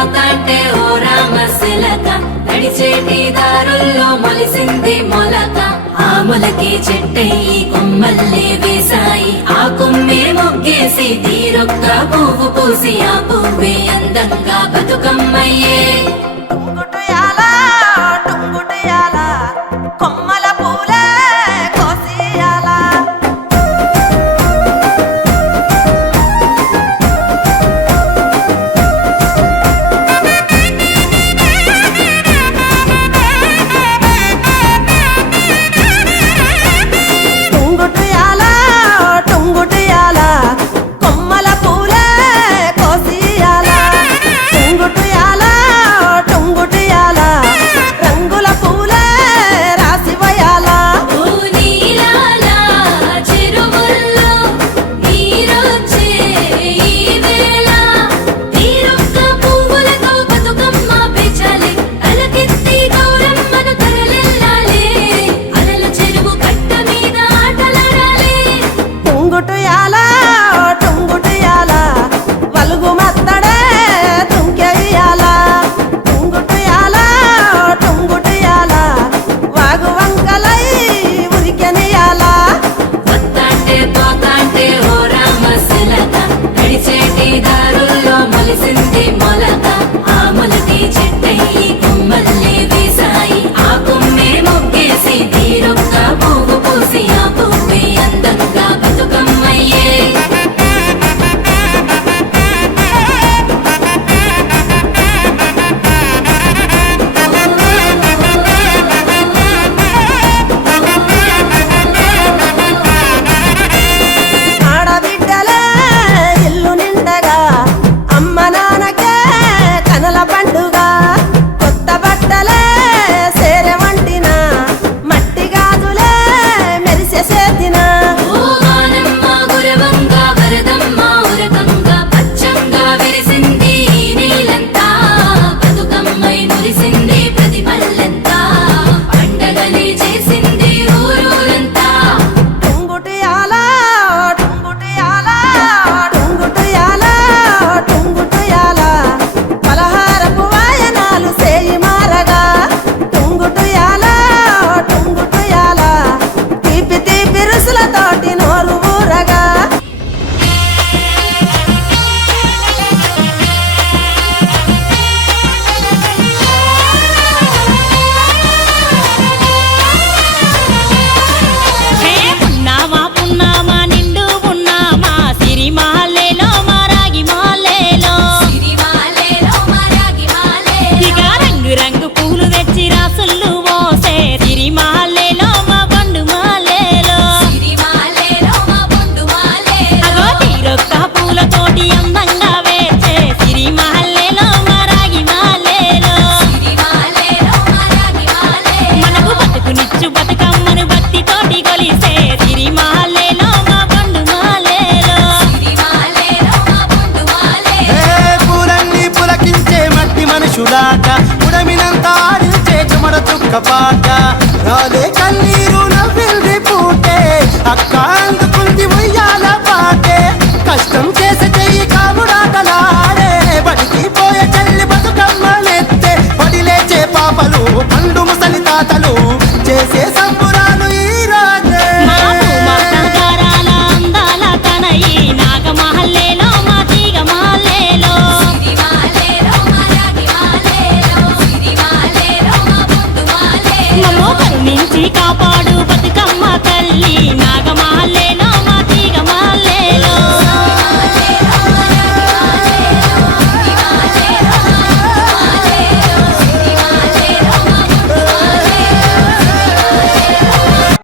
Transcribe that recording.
పోతాంటే ఓ రామశిలక నడిచేటి దారుల్లో మొలిసింది మొలక ఆ మొలకే చెట్టయి కొమ్మల్లే వేసాయి ఆ కొమ్మే మొగ్గేసి తీరొక్క పువ్వు పూసి ఆ పువ్వే అందంగా బతుకమ్మయ్యే టుంగుటయాల టుంగుటయాల కొమ్మల పూలే కోసియాల టుంగుటయాల టుంగుటయాల కొమ్మల పూలే కోసియాల టుంగుటయాల టుంగుటయాల రంగుల పూలే రాసివయాల ఓ నీలాల చెరువుల్లో నీరొచ్చే ఈ వేళ తీరొక్క పువ్వులతో బతుకమ్మ పెంచాలి తలకెత్తి గౌరమ్మను తరలిల్లాలి అలల చెరువు కట్ట మీద ఆటలాడాలి టుంగుటయాల టుంగుటయాల వలుగు మత్తడే తుంకెయ్యాల టుంగుటయాల టుంగుటయాల వాగు వంకలై ఉరికెనియాల వత్తాంటే పోతాంటే ఓ రామశిలక నడిచేటి దారుల్లో మొలిసింది మొలక ఆ మొలకే చెట్టయి కొమ్మల్లే వేసాయి ఆ కొమ్మే మొగ్గేసి తీరొక్క పువ్వు పూసి ఆ పువ్వే అందంగా బతుకమ్మయ్యే ఆడబిడ్డలే ఇల్లు నిండగా అమ్మ నాన్నకే కనుల పండుగ కొత్త బట్టలే సేరె వంటిన మట్టి గాజులే మెరిసె చేతిన ఓ వానమ్మ గురవంగా వరదమ్మ ఉరకంగా పచ్చంగా విరిసింది ఈ నీలంతా బతుకమ్మై మురిసింది ప్రతి పల్లెంతా పండగలే చేసింది ఊరూరంతా టుంగుటయాల టుంగుటయాల టుంగుటయాల టుంగుటయాల పలహారపు వాయనాలు సేయి మారగా టుంగుటయాల టుంగుటయాల తీపి తీపి రుసులతోటి నోరు ఊరగా హే పున్నామా పున్నామా నిండు పున్నామా సిరిమాలేలో మారాగి మాలేలో సిరిమాలేలో మరాగి మాలే ఇక రంగు రంగు పూలు తెచ్చి రాసుళ్ళు మోసే సిరిమాలేలో మా పండు మాలేలో సిరిమాలేలో మా బొండు మాలే అగో తీరొక్క పూలతోటి అందంగా వేచే సిరిమాలేలో మారాగి మాలేలో సిరిమాలేలో మరాగి మాలే మనకు బతుకునిచ్చు బతుకమ్మను భక్తితోటి కొలిసే సిరిమాలేలో మా పండు మాలేలో సిరిమాలేలో మా బొండు మాలే పూలన్నీ పులకించే మట్టి మనుషులాట ఉడమినంత ఆడించే చెమడ చుక్క పాట రాలే కన్నీరు నవ్వింది పూటే అక్క అందుకుంది ఉయ్యాల పాటే కష్టం చేసే చెయ్యి కాముడాటలాడే బడికి పోయే చెల్లి బతుకమ్మలెత్తే పడి లేచే పాపలు పండు ముసలి తాతలు చేసే సంబురాలు ఈ రోజే మా భూమాతాగారాల అందాల తనయి నాగమహల్లేలో మా తీగ మాలేలో సిరిమాలేలో మరాగి మాలేలో సిరిమాలేలో మా బొండు మాలే మమ్మో కరుణించి కాపాడు